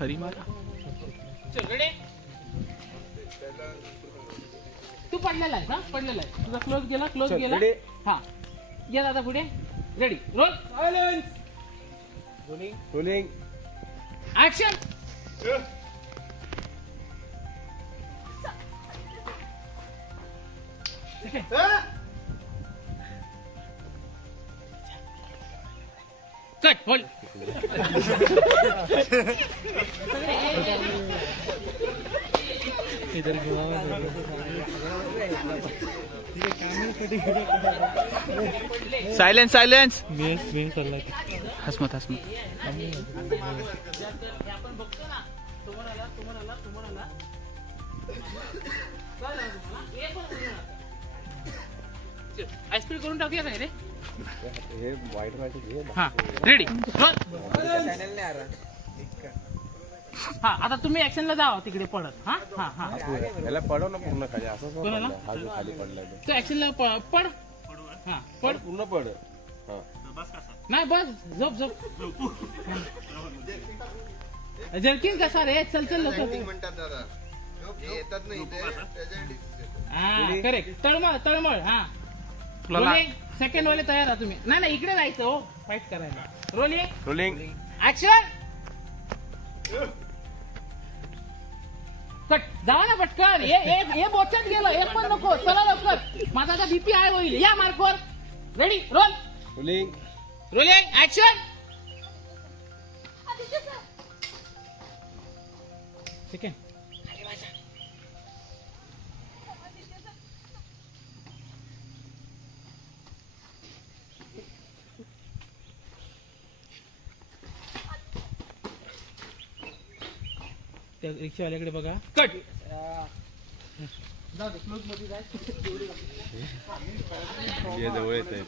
खरी मारा. चल रेडी. तू पडलेला आहे. हा पडलेला आहे. तुझा क्लोज गेला. क्लोज गेला. हा ये दादा पुढे. Ready roll. Silence. Rolling. Rolling. Action. Cut. Hold. इधर सायलेन्स सायलेन्स. हसमत हसमत. आपण बघतो ना तुम्हाला आईस्क्रीम करून टाकूया काय रे. हे वाईट वाईट. हा रेडी. हा आता तुम्ही ऍक्शनला जावा तिकडे पडत. हा हा हा याला पडव ना पूर्ण खाली. असं खाली पडला तो ऍक्शनला पड. हा पड पूर्ण पड. नाही बस झोप झोप. जर्किन कसा रे. चल चल लवकर. हा करेक्ट. तळमळ तळमळ. हा रोलिंग. सेकंड वाले तयार आहे तुम्ही. नाही नाही इकडे जायचं हो फाईट करायला. रोलिंग. रोलिंग. ऍक्शन. कट. जावा ना पटकन. हे बोचत गेलं. एक पण नको. चला लवकर. माझा आता बीपी हाय होईल. या मार्कवर. Ready roll. Rolling. Rolling. Action. Second. त्या रिक्षावाल्याकडे बघा. कट. जाऊ दे क्लोज मध्ये जाय. जवळ येत आहे.